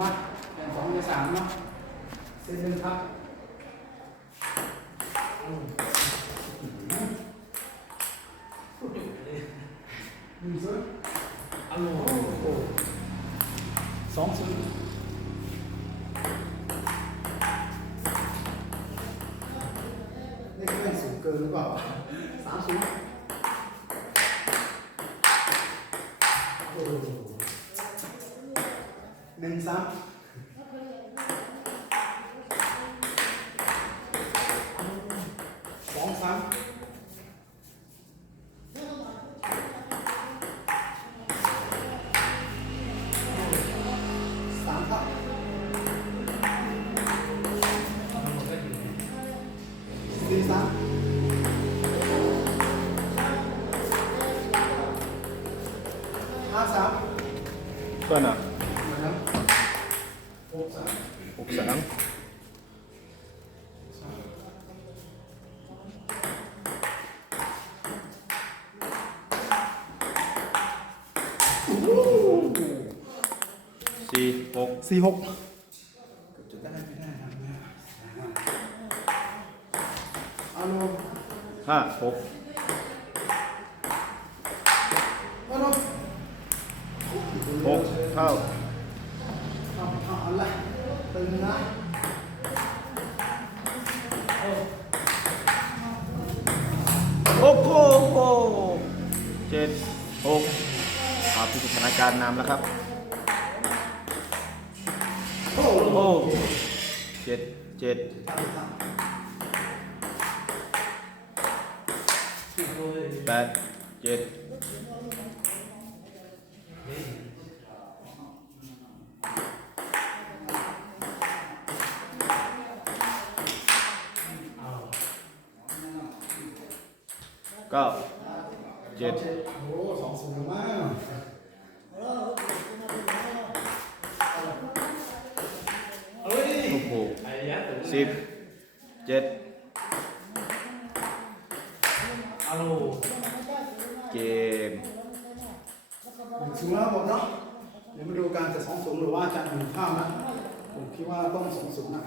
มาแผ่นสองในสามเนาะเส้นหนึ่งครับหนึ่งศูนย์อโลโอ้โหสองศูนย์นี่ไม่สูงเกินหรือเปล่าสามศูนย์โอ้โห หนึ่งสามสองสามสามครับ สี่สามห้าสาม เพื่อนอะ นะครับหกสาม หกสาม สี่หก สี่หกจะได้ไม่ได้ทำเนี่ยเอาลงห้าหก โอ้โอ้เจ็ดเจ็ดแปดเจ็ด เก้าเจ็ด โหสองศูนย์มาก เอ้ย โอ้โห ไอ้ยักษ์ สิบเจ็ดอโลเกมหนึ่งศูนย์แล้วบอกเนาะเดี๋ยวมาดูการจะสองศูนย์หรือว่าจะหนึ่งข้ามนะผมคิดว่าต้องสองศูนย์นะ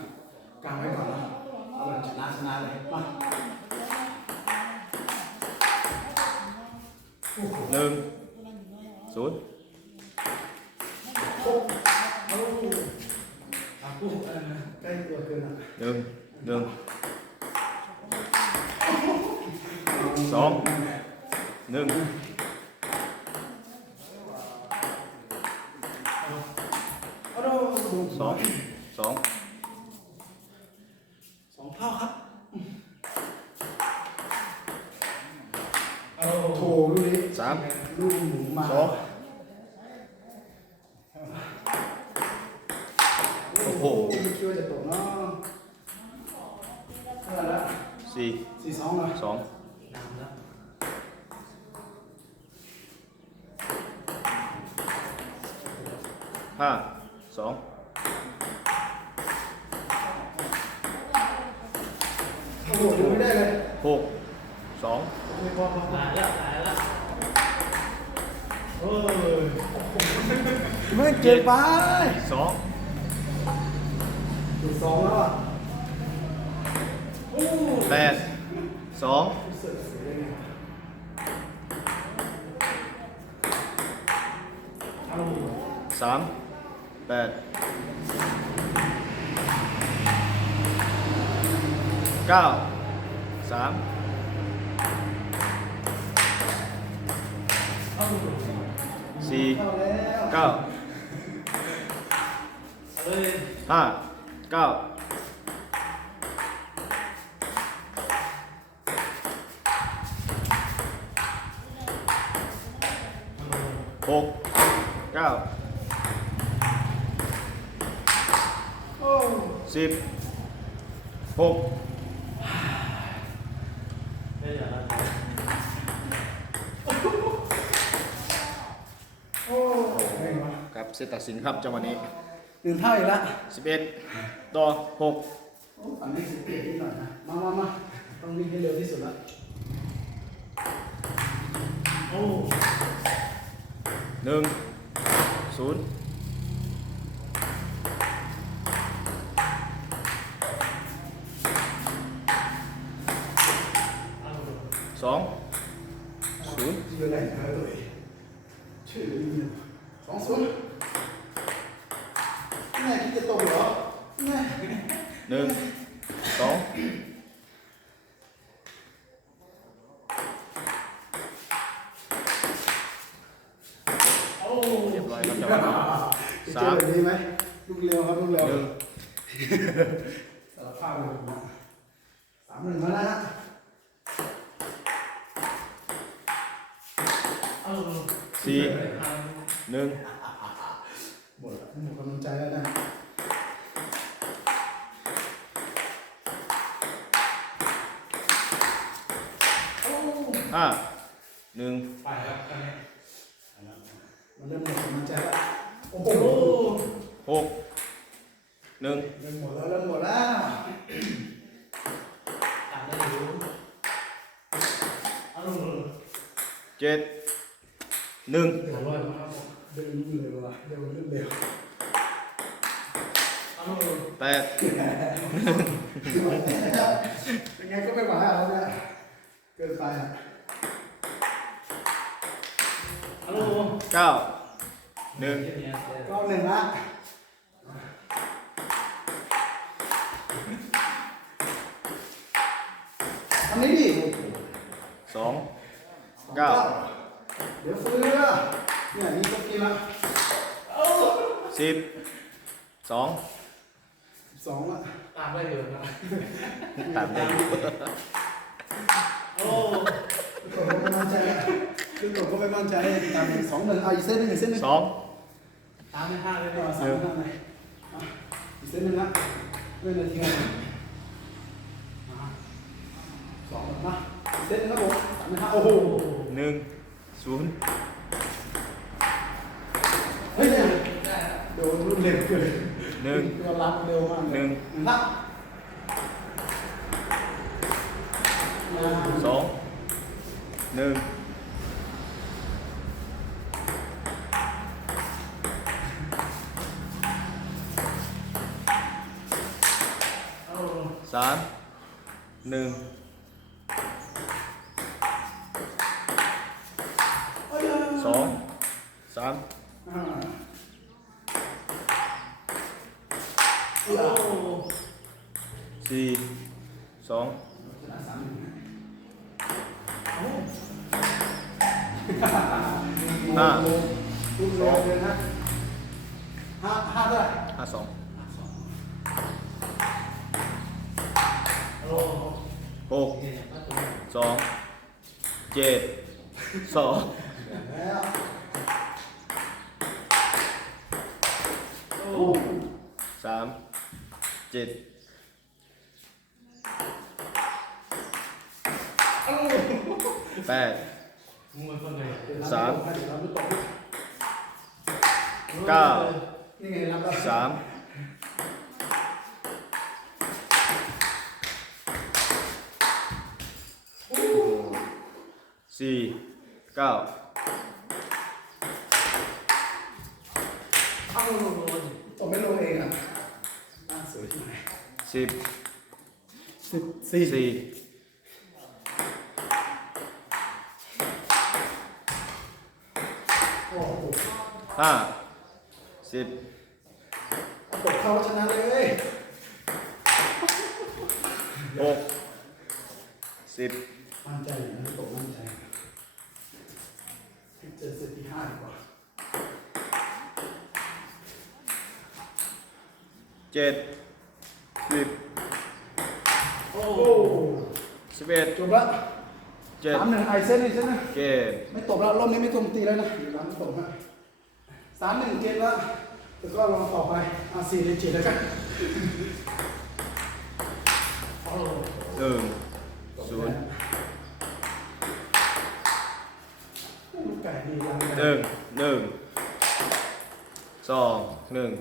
กลางไว้ก่อนนะเอาแบบชนะชนะเลยมาหนึ่งศูนย์ เอาอะปุ๊บเออใกล้ตัวเกินอะ หนึ่งหนึ่งสองหนึ่งเอาดูดูสองสองสองเท่าครับอโลโถดูดิสามลูกหมูมาสอง ห้าสองโอ้โหดูไม่ได้เลยหกสองไม่พอพอพอตายแล้วตายแล้วโอ้ยไม่เกินไปสองสี่สองแล้วอะโอ้แปดสองเสียเสียได้ไงเอาสาม แปดเก้าสามสี่เก้าเอ้ยห้าเก้าหกเก้า โอ้ สิบหกไม่อยากแล้วโอ้เก่งว่ะครับเซตตัดสินครับจังหวะนี้หนึ่งเท่าอีกแล้ว11ต่อ6โอ้อันนี้สิบเอ็ดนิดหน่อยนะ มามามาต้องวิ่งให้เร็วที่สุดละโอ้1 0 สองศูนย์ อยู่ไหนเออชื่อนี่สองศูนย์แม่คิด จะตกเหรอแม่หนึ่งสองโอ้เรียบร้อยครับจังหวะนี้จะเจอแบบนี้ไหมลูกเร็วครับลูกเร็วหนึ่งสารภาพเลยผมนะสามหนึ่งมาแล้วฮะเออสี่หนึ่งหมดแล้วหมดกำลังใจแล้วนะ ห้าหนึ่งไปครับตอนนี้มันเริ่มหมดกำลังใจแล้วโอ้โหหกหนึ่งเริ่มหมดแล้วเริ่มหมดแล้วตามได้อยู่เออเจ็ดหนึ่งเดี๋ยวรอดนะครับผมเดินเร็วว่ะเร็วเร็วเร็วแปดยังไงก็ไม่ไหวอะเราเนี่ยเกินไปอะ ฮัลโหล เก้าหนึ่งก็หนึ่งละทำนี้ดิสองเก้าเดี๋ยวฟื้นละเนี่ยนี่ก็กินละสิบสองสองละตามได้อยู่นะตามได้โอ้ตัวก็ไม่มั่นใจ แล้วคือตัวก็ไม่มั่นใจตามสองหนึ่งเอาอีกเส้นหนึ่งอีกเส้นหนึ่งสองตามไม่ห้าเลยก็สามห้าเลยอะอีกเส้นหนึ่งละด้วยนาทีกันอะสองนะอีกเส้นหนึ่งครับผมสามห้าโอ้โหหนึ่งศูนย์เฮ้ยเนี่ยโดนรุ่นเร็วเกินหนึ่งตัวรับเร็วมากหนึ่งนับสองหนึ่ง สามหนึ่งสองสามอ่าโอ้สี่สองชนะสามหนึ่งโอ้ห้ารุ่นเร็วเกินนะห้าห้าเท่าไหร่ห้าสอง โอ้ หก สองเจ็ดสองแล้วโอ้สามเจ็ดแปดมึงเป็นคนไหนสามเดี๋ยวเราไม่ตกเก้านี่ไงรับแล้วสาม สี่เก้าเอ้าตกไม่ลงเองอะอะสวยที่ไหนสิบสิบสี่สี่โอ้โหห้าสิบตกเข้าชนะเลยหกสิบมั่นใจนะตกมั่นใจ จอเซตที่ห้าดีกว่าเจ็ดสิบโอ้โอ้สิบเอ็ดจบละเจ็ดสามหนึ่งไอเส้นนี่เส้นนะเกมไม่ตกแล้วรอบนี้ไม่ตรงตีแล้วนะอยู่ร้านไม่ตกนะสามหนึ่งเกมแล้วแล้วก็ลองต่อไปอะสี่เลยเจ็ดแล้วกันโอ้หนึ่งศูนย์ ลูกไก่ดียัง หนึ่งหนึ่งสองหนึ่ง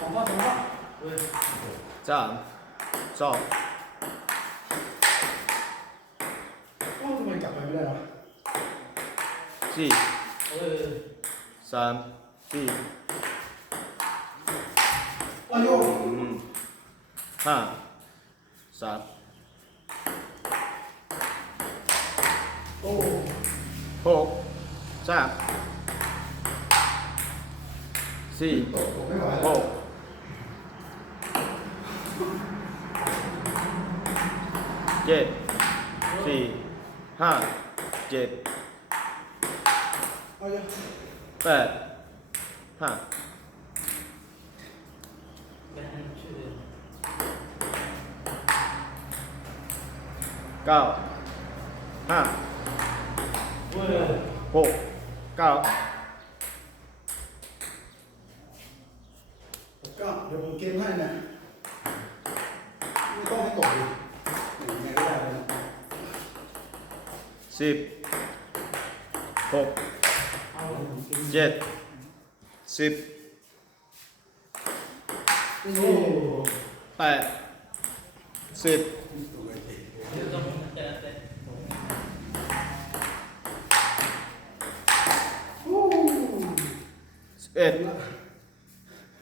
สองข้อสองข้อเว้ยสามสองโอ้ทำไมกลับไปไม่ได้หรอสี่เออสามสี่ อายุอืมห้าสามโอ้หกสามสี่ผมไม่ไหวหแล้วกเจ็ดสี่ห้าเจ็ดเอาอยู่แปดห้า ไม่ให้ชื่อ เก้าห้าเว้ยหกเก้าก็เดี๋ยวผมเกมให้เนี่ยไม่ต้องให้ตกดิยังไงก็ได้เลยนะสิบหกเอาเจ็ดสิบโอ้แปดสิบ เดี๋ยวต้องแต่แต่ โอ้ สิบ เอ็ด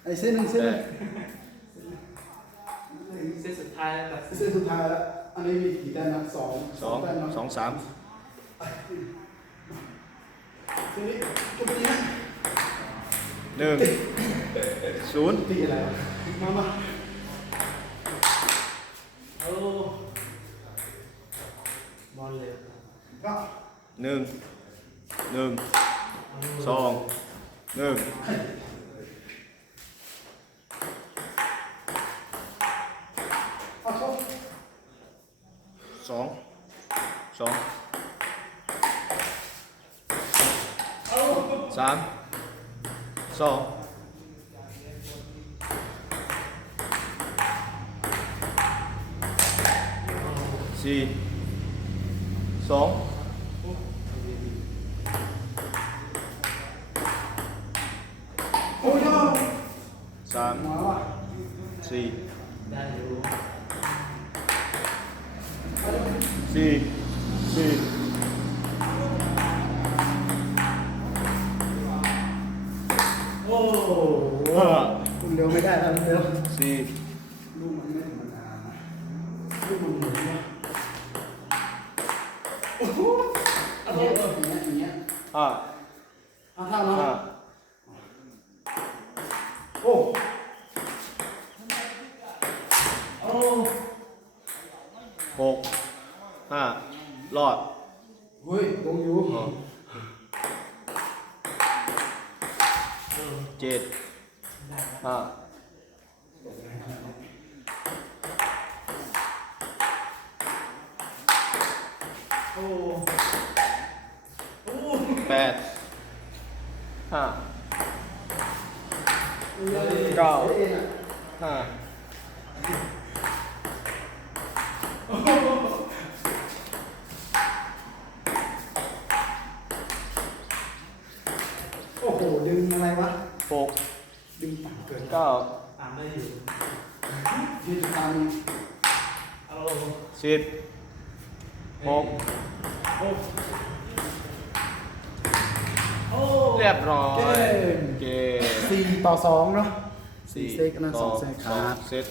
ไอ้เส้นหนึ่งเส้นหนึ่งเส้นสุดท้ายแล้วแบบเส้นสุดท้ายแล้ว อันนี้มีกี่แต้มนะสองสองแต้มนะสองสามทีนี้จุดนี้นะหนึ่งศูนย์ตีอะไรวะมามาโอ้บอลเลยก็หนึ่งหนึ่งสอง หนึ่งเอาเข้า สองสองสามสองสี่สอง โอ้ยยอด สาม มาว่ะ สี่ ได้อยู่ สี่สี่ โอ้ ห้า คุณเร็วไม่ได้ แล้วเร็วสี่ลูกมันไม่ธรรมดานะลูกมันเหมือนว่าโอ้โหอย่างเงี้ยอย่างเงี้ยอย่างเงี้ยห้าเอาเท่าเนาะห้าโอ้โอ้หกห้ารอดเฮ้ยลงอยู่เออเจ็ดได้ครับห้า โอ้โอ้ แป ดห้าเก้าเองอะห้าโอ้โห ดึงอะไรวะ หกดึงต่ำเกินเก้าตามได้อยู่ยืนตามเอาสิบหกโอ้โอ้ เรียบร้อยเกมเกมสี่ต่อสองเนาะสี่เซตนะสองเซตครับเซต